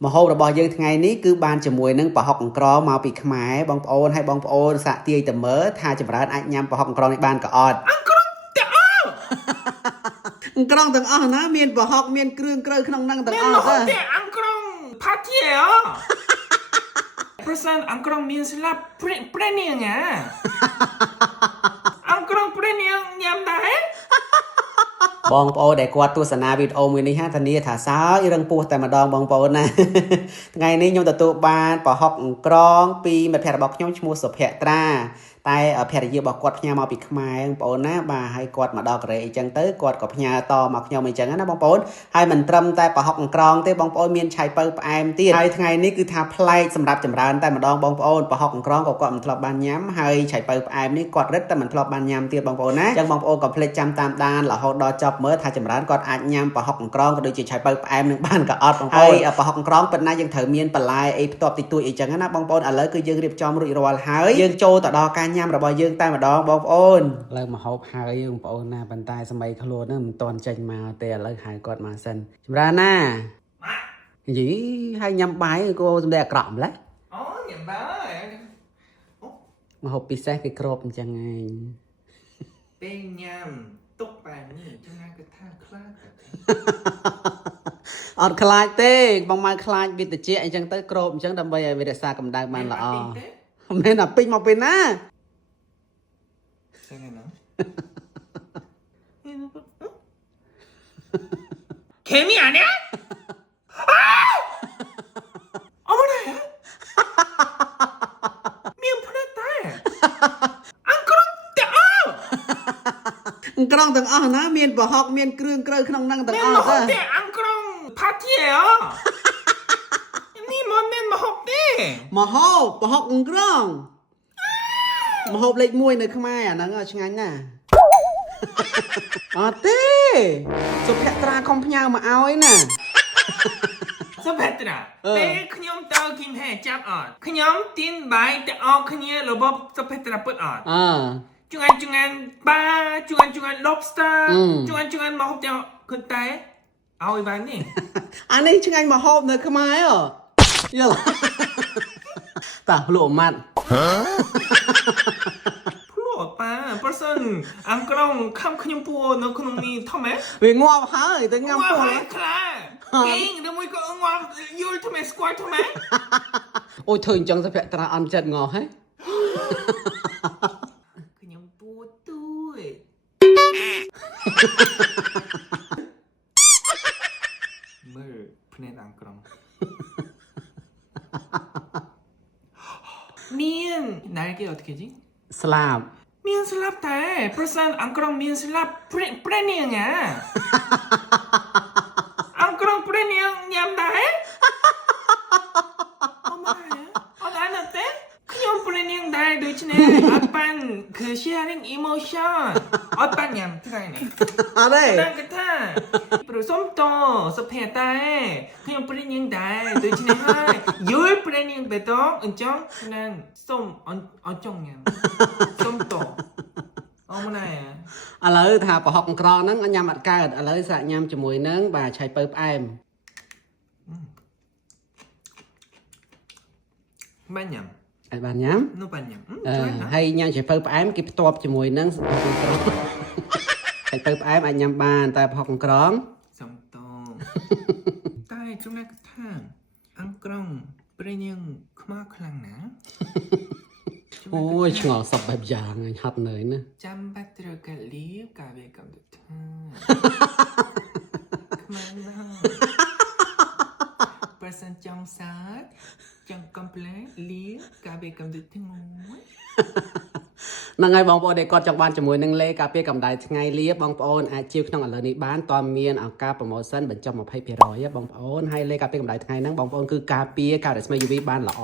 mà hô là bao giờ ngày ní cứ ban cho mùi nâng bảo học cỏ màu bị khmái bong ôn hay bong ôn xạ tia tầm mớ tha cho bạn anh nhắm bảo học cỏ này ban cả ọt cỏ từng ọt nó miền bảo học miền kêu kêu không năng từng ọt á ăn cỏ party à perasaan ăn cỏ miền slap planning à ăn cỏ planning nhắm đấy បងប្អូនដែលគាត់ទស្សនាវីដេអូមួយនេះហាធានាថាសើចរឹងពោះតែម្ដងបងប្អូនណាថ្ងៃនេះខ្ញុំទទួលបានប្រហុកអង្ក្រងពីមិត្តភ័ក្តិរបស់ខ្ញុំឈ្មោះសុភ័ត្រាតែភរិយារបស់គាត់ផ្ញើមកពីខ្មែរបងប្អូនណាបាទហើយគាត់មកដល់កូរ៉េអញ្ចឹងទៅគាត់ក៏ផ្ញើតមកខ្ញុំអញ្ចឹងណាបងប្អូនហើយមិនត្រឹមតែប្រហុកអង្ក្រងទេបងប្អូនមានឆៃពៅផ្អែមទៀតហើយថ្ងៃនេះគឺថាប្លែកសម្រាប់ចម្រើនតែម្ដងបងប្អូនប្រហុកអង្ក្រងក៏គាត់មិនធ្លាប់បានញ៉ាំហើយឆៃពៅផ្អែមនេះគាត់រឹតតែមិនធ្លាប់បានញ៉ាំទៀតបងប្អូនណាអញ្ចឹងបងប្អូនកុំភ្លេចចាំតាមដានរហូតដល់ចប់មើលថាចម្រើនគាត់អាចញ៉ាំប្រហុកអង្ក្រងក៏ដូចជាឆៃពៅផ្អែមនឹងបានក៏អត់បងប្អូនហើយប្រហុកអង្ក្រងប៉ុន្តែយើងត្រូវមានបន្លែអីផ្ទាប់តិចតួចអីចឹងណាបងប្អូនឥឡូវគឺយើងរៀបចំរួចរាល់ហើយយើងចូលទៅដល់ការញ៉ាំរបស់យើងតែម្ដងបងប្អូនឡើងមកហូបហើយបងប្អូនណាប៉ុន្តែសម័យខ្លួនហ្នឹងមិនទាន់ចេញមកទេឥឡូវហៅគាត់មកសិនចម្រើនណាយីហើយញ៉ាំបាយគោសម្ដែងអាក្រក់ម្ល៉េះអូញ៉ាំបាយមកហូបពិសេសគេគ្របអញ្ចឹងឯងពេលញ៉ាំទុកបែបនេះចំណាយគឺថាខ្លាចអត់ខ្លាចទេបងមកខ្លាចវាតិចអញ្ចឹងទៅគ្របអញ្ចឹងដើម្បីឲ្យវារក្សាកម្ដៅបានល្អមិនមែនតែពេញមកពេលណា개미 아니야? 아! 어머나! 미안 보냈다. 안 그런데ក្រងទាំងអស់ណាមានប្រហុកមានគ្រឿងក្រូវក្នុងហ្នឹងទាំងអស់ 먹었대 안 그런 파티예요. 니 뭔데 먹었대? មកហូបប្រហុកក្រងមកហូបលេខ1នៅខ្មែរអាហ្នឹងឆ្ងាញ់ណាស់អត់ទេសុភ័ត្រាខំផ្ញើមកឲ្យណា 소패트라 때 그냥 떠긴 해 짭엇 그냥 뛴 마이 때어 그냥 로봇 소패트라 뿌엇 중간중간 바 중간중간 롭스터 중간중간 먹을 때 그때 아오이 봤니? 아니 중간 뭐 호흡 너 그만해요 야 다 lộ mặt 오빠 벌써 안 그럼 캄 그냥 부어 너 그놈이 텀에? vì ngoa hả tôi ngâm 응와 po 하이 클라 king 너 뭐이거 응와 율 텀에 스쿼트 텀에? ôi thường chẳng sẽ phải tra ăn chật ngò hết 그냥 부어 뚜이 뭘 분해 안 그럼 미은 날개 어떻게지? slap 미은 슬랍 돼. 벌써 안 그럼 미은 슬랍 프레니응이야. 안 그럼 프레니응 냠다 해? 어머나. 난 어때? 그냥 프레니응 날 놓치네. 아빤 그 쉐어링 이모션. 아빤 냠 들어가네. à đây 난 그타. 그리고 솜또 소페다에 그냥 프레니응 날 놓치네. 열 프레니응 배동 은정 난 솜 어정 냠. 솜또 어머나 ឥឡូវថាប្រហុកក្រងហ្នឹងញ៉ាំអត់កើតឥឡូវសាកញ៉ាំជាមួយនឹងបាទឆៃពៅផ្អែម 반냠 ឲ្យបានញ៉ាំ 노 반냠 ហើយញ៉ាំឆៃពៅផ្អែមគេផ្ទាប់ជាមួយនឹងឆៃពៅផ្អែមអាចញ៉ាំបានតែប្រហុកក្រង 솜또 따에 좀나그탄 앙끄렁 프레닝 크마클랑나 អូយឆ្ងល់សពបែបយ៉ាងហត់នឿយណា 짬바트르가 리브 까베 감도탄 그만나 벌써 정사 정컴플레 리브 까베 감도탄 ហ្នឹងហើយបងប្អូនដែលគាត់ចង់បានជាមួយនឹងលេការពារកម្ដៅថ្ងៃលាបងប្អូនអាចជាវក្នុងឥឡូវនេះបានតើមានឱកាសប្រម៉ូសិនបញ្ចុះ 20% បងប្អូនហើយលេការពារកម្ដៅថ្ងៃហ្នឹងបងប្អូនគឺការពារការរស្មី UV បានល្អ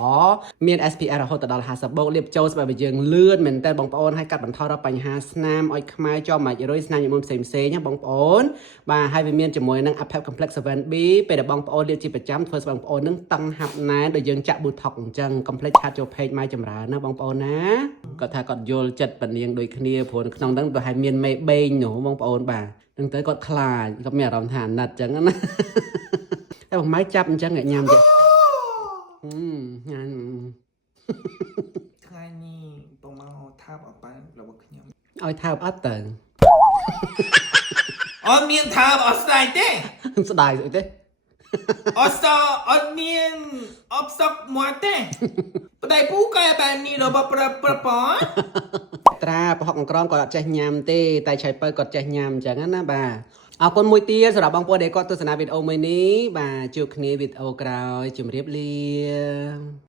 មាន SPF រហូតដល់ 50 បូកលាបចូលស្បែករបស់យើងលឿនមែនតើបងប្អូនហើយកាត់បន្ថយរាល់បញ្ហាស្នាមអុចខ្មៅជាប់មាច់រុយស្នាមញមុនផ្សេងណាបងប្អូនបាទហើយវាមានជាមួយនឹង Apep Complex 7B ពេលដែលបងប្អូនលាបជាប្រចាំធ្វើស្បែកបងប្អូននឹងតឹងហាប់ណែនដូចយើងចាក់ Botox អញ្ចឹង Complex ឆាតចូល page ម៉ៃចម្រើនណាបងប្អូនណាគាត់ថាគាត់យល់ចិត្តពនាងដូចគ្នាព្រោះក្នុងហ្នឹងប្រហែលមានមេបេងនោះបងប្អូនបាទហ្នឹងទៅគាត់ខ្លាចគាត់មានអារម្មណ៍ថាអាណិតអញ្ចឹងណាតែបងម៉ៅចាប់អញ្ចឹងញ៉ាំទៀត งั้น ថ្ងៃនេះបងមកថាបអត់បានរបស់ខ្ញុំ ឲ្យថើបអត់ទៅ អត់មានថាបអត់ស្ដាយទេ ស្ដាយស្អីទេ អត់សអត់មានអបសក់មកទេប្តីពូកែបែបនេះរបស់ប្រប៉ន ត្រាប្រហុកអង្ក្រងគាត់អត់ចេះញ៉ាំទេតែឆៃពៅគាត់ចេះញ៉ាំអញ្ចឹងណាបាទអរគុណមួយទៀតសម្រាប់បងប្អូនដែលគាត់ទស្សនាវីដេអូមួយនេះបាទជួបគ្នាវីដេអូក្រោយជម្រាបលា